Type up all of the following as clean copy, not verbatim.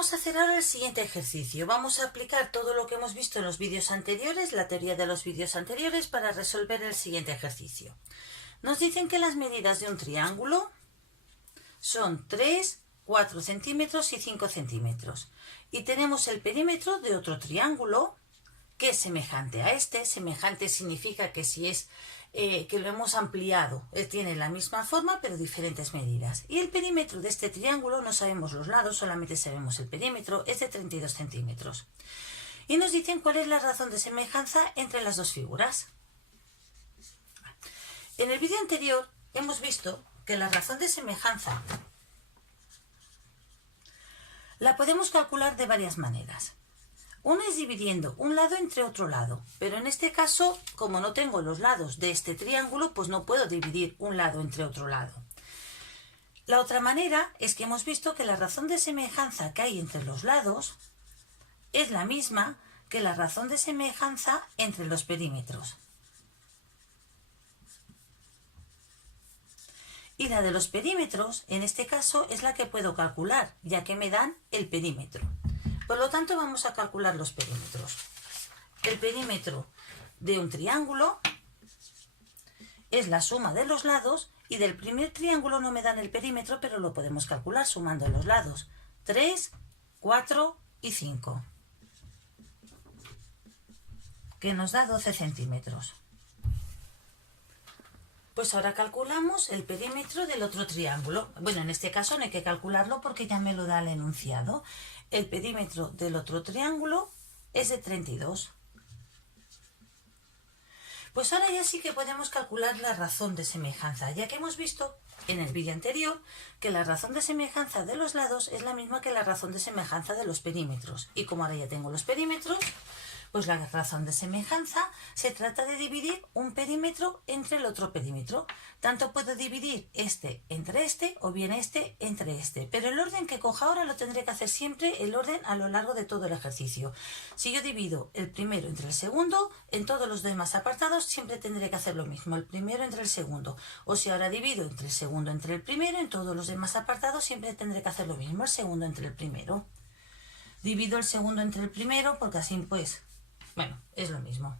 Vamos a hacer ahora el siguiente ejercicio. Vamos a aplicar todo lo que hemos visto en los vídeos anteriores, la teoría de los vídeos anteriores, para resolver el siguiente ejercicio. Nos dicen que las medidas de un triángulo son 3, 4 centímetros y 5 centímetros. Y tenemos el perímetro de otro triángulo que es semejante a este. Semejante significa que si es que lo hemos ampliado, tiene la misma forma pero diferentes medidas. Y el perímetro de este triángulo, no sabemos los lados, solamente sabemos el perímetro, es de 32 centímetros. Y nos dicen cuál es la razón de semejanza entre las dos figuras. En el vídeo anterior hemos visto que la razón de semejanza la podemos calcular de varias maneras. Una es dividiendo un lado entre otro lado, pero en este caso, como no tengo los lados de este triángulo, pues no puedo dividir un lado entre otro lado. La otra manera es que hemos visto que la razón de semejanza que hay entre los lados es la misma que la razón de semejanza entre los perímetros. Y la de los perímetros, en este caso, es la que puedo calcular, ya que me dan el perímetro. Por lo tanto, vamos a calcular los perímetros. El perímetro de un triángulo es la suma de los lados, y del primer triángulo no me dan el perímetro, pero lo podemos calcular sumando los lados. 3, 4 y 5, que nos da 12 centímetros. Pues ahora calculamos el perímetro del otro triángulo. Bueno, en este caso no hay que calcularlo porque ya me lo da el enunciado. El perímetro del otro triángulo es de 32. Pues ahora ya sí que podemos calcular la razón de semejanza, ya que hemos visto en el vídeo anterior que la razón de semejanza de los lados es la misma que la razón de semejanza de los perímetros. Y como ahora ya tengo los perímetros, pues la razón de semejanza se trata de dividir un perímetro entre el otro perímetro. Tanto puedo dividir este entre este o bien este entre este. Pero el orden que coja ahora lo tendré que hacer siempre el orden a lo largo de todo el ejercicio. Si yo divido el primero entre el segundo, en todos los demás apartados siempre tendré que hacer lo mismo. El primero entre el segundo. O si ahora divido entre el segundo entre el primero, en todos los demás apartados siempre tendré que hacer lo mismo. El segundo entre el primero. Divido el segundo entre el primero porque así pues... Bueno, es lo mismo.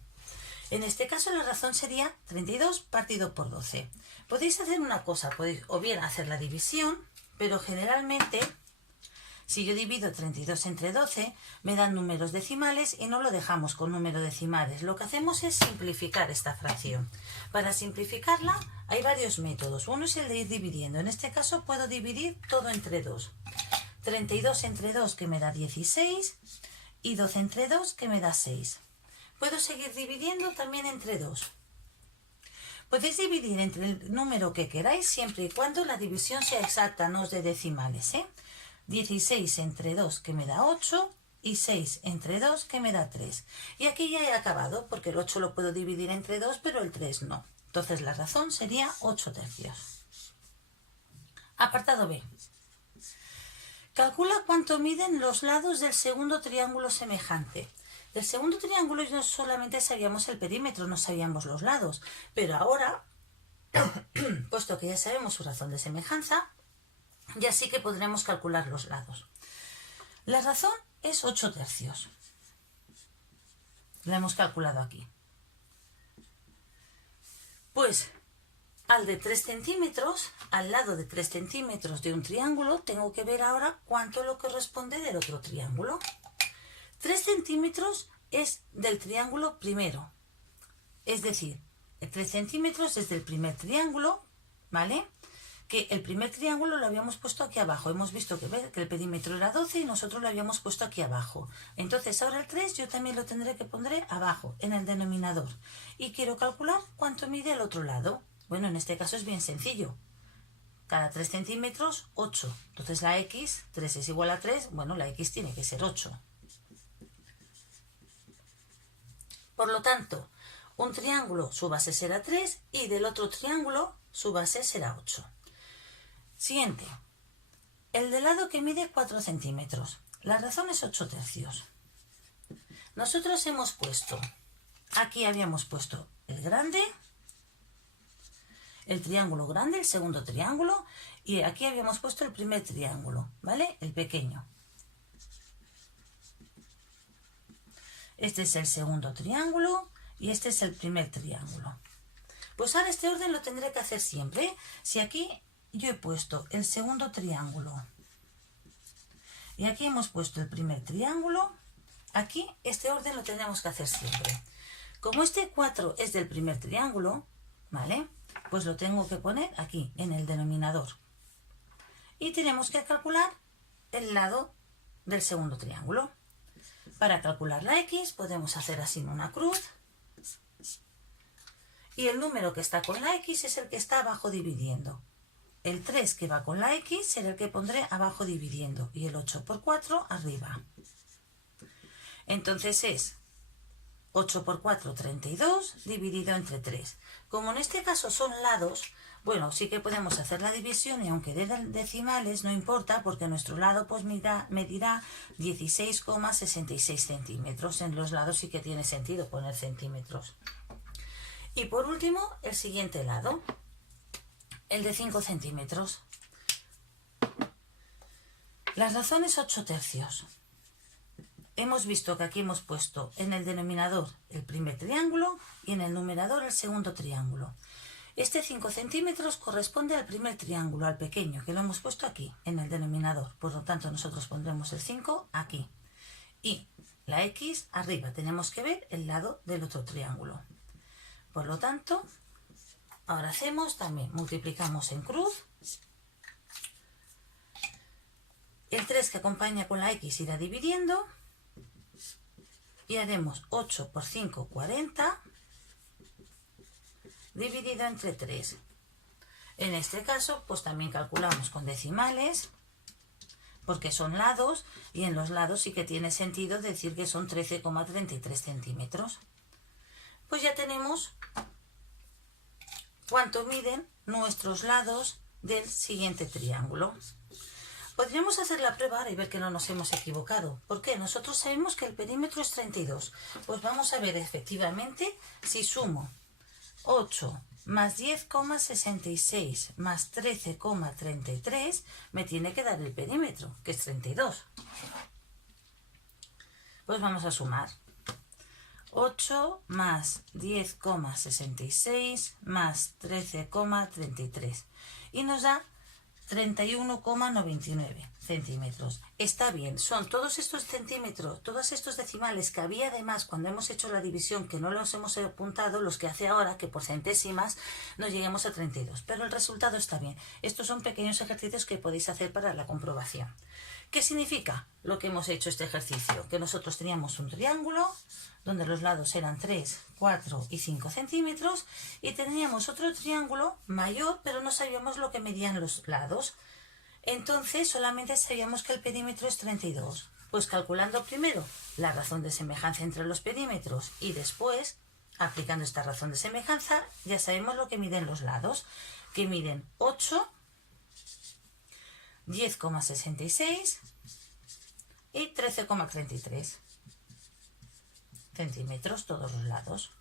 En este caso la razón sería 32 partido por 12. Podéis hacer una cosa, podéis o bien hacer la división, pero generalmente si yo divido 32 entre 12 me dan números decimales y no lo dejamos con números decimales. Lo que hacemos es simplificar esta fracción. Para simplificarla hay varios métodos. Uno es el de ir dividiendo. En este caso puedo dividir todo entre 2. 32 entre 2 que me da 16 y 12 entre 2 que me da 6. Puedo seguir dividiendo también entre 2. Podéis dividir entre el número que queráis siempre y cuando la división sea exacta, no os de decimales, 16 entre 2 que me da 8 y 6 entre 2 que me da 3. Y aquí ya he acabado porque el 8 lo puedo dividir entre 2 pero el 3 no. Entonces la razón sería 8 tercios. Apartado B. Calcula cuánto miden los lados del segundo triángulo semejante. Del segundo triángulo no solamente sabíamos el perímetro, no sabíamos los lados, pero ahora, puesto que ya sabemos su razón de semejanza, ya sí que podremos calcular los lados. La razón es 8 tercios. La hemos calculado aquí. Pues al de 3 centímetros, al lado de 3 centímetros de un triángulo, tengo que ver ahora cuánto lo corresponde del otro triángulo. 3 centímetros es del triángulo primero, es decir, 3 centímetros es del primer triángulo, ¿vale? Que el primer triángulo lo habíamos puesto aquí abajo, hemos visto que el perímetro era 12 y nosotros lo habíamos puesto aquí abajo. Entonces ahora el 3 yo también lo tendré que poner abajo, en el denominador. Y quiero calcular cuánto mide el otro lado. Bueno, en este caso es bien sencillo. Cada 3 centímetros, 8. Entonces la x, 3 es igual a 3, bueno, la x tiene que ser 8. Por lo tanto, un triángulo su base será 3 y del otro triángulo su base será 8. Siguiente. El de lado que mide 4 centímetros. La razón es 8 tercios. Nosotros hemos puesto, aquí habíamos puesto el grande, el triángulo grande, el segundo triángulo, y aquí habíamos puesto el primer triángulo, ¿vale? El pequeño. Este es el segundo triángulo y este es el primer triángulo. Pues ahora este orden lo tendré que hacer siempre. Si aquí yo he puesto el segundo triángulo y aquí hemos puesto el primer triángulo, aquí este orden lo tendremos que hacer siempre. Como este 4 es del primer triángulo, ¿vale? Pues lo tengo que poner aquí, en el denominador. Y tenemos que calcular el lado del segundo triángulo. Para calcular la X podemos hacer así una cruz. Y el número que está con la X es el que está abajo dividiendo. El 3 que va con la X será el que pondré abajo dividiendo. Y el 8 por 4 arriba. Entonces es 8 por 4, 32, dividido entre 3. Como en este caso son lados, bueno, sí que podemos hacer la división y aunque dé decimales no importa porque nuestro lado pues medirá 16,66 centímetros. En los lados sí que tiene sentido poner centímetros. Y por último, el siguiente lado, el de 5 centímetros. La razón es 8 tercios. Hemos visto que aquí hemos puesto en el denominador el primer triángulo y en el numerador el segundo triángulo. Este 5 centímetros corresponde al primer triángulo, al pequeño, que lo hemos puesto aquí, en el denominador. Por lo tanto, nosotros pondremos el 5 aquí. Y la X arriba. Tenemos que ver el lado del otro triángulo. Por lo tanto, ahora hacemos también, multiplicamos en cruz. El 3 que acompaña con la X irá dividiendo. Y haremos 8 por 5, 40, dividido entre 3. En este caso, pues también calculamos con decimales, porque son lados, y en los lados sí que tiene sentido decir que son 13,33 centímetros. Pues ya tenemos cuánto miden nuestros lados del siguiente triángulo. Podríamos hacer la prueba ahora y ver que no nos hemos equivocado. ¿Por qué? Nosotros sabemos que el perímetro es 32. Pues vamos a ver efectivamente si sumo 8 más 10,66 más 13,33 me tiene que dar el perímetro, que es 32. Pues vamos a sumar. 8 más 10,66 más 13,33 y nos da 31,99 centímetros. Está bien, son todos estos centímetros, todos estos decimales que había además cuando hemos hecho la división que no los hemos apuntado, los que hace ahora que por centésimas nos lleguemos a 32, pero el resultado está bien. Estos son pequeños ejercicios que podéis hacer para la comprobación. ¿Qué significa lo que hemos hecho este ejercicio? Que nosotros teníamos un triángulo donde los lados eran 3, 4 y 5 centímetros y teníamos otro triángulo mayor, pero no sabíamos lo que medían los lados. Entonces solamente sabíamos que el perímetro es 32. Pues calculando primero la razón de semejanza entre los perímetros y después, aplicando esta razón de semejanza, ya sabemos lo que miden los lados, que miden 8, 10,66 y 13,33 centímetros todos los lados.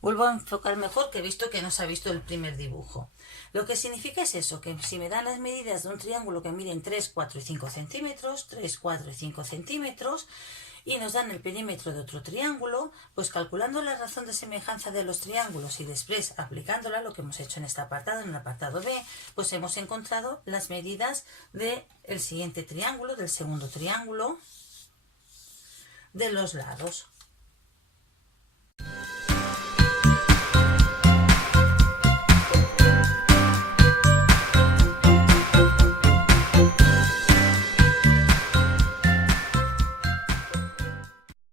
Vuelvo a enfocar mejor, que he visto que no se ha visto el primer dibujo. Lo que significa es eso, que si me dan las medidas de un triángulo que miden 3, 4 y 5 centímetros, 3, 4 y 5 centímetros, y nos dan el perímetro de otro triángulo, pues calculando la razón de semejanza de los triángulos y después aplicándola, lo que hemos hecho en este apartado, en el apartado B, pues hemos encontrado las medidas del siguiente triángulo, del segundo triángulo, de los lados.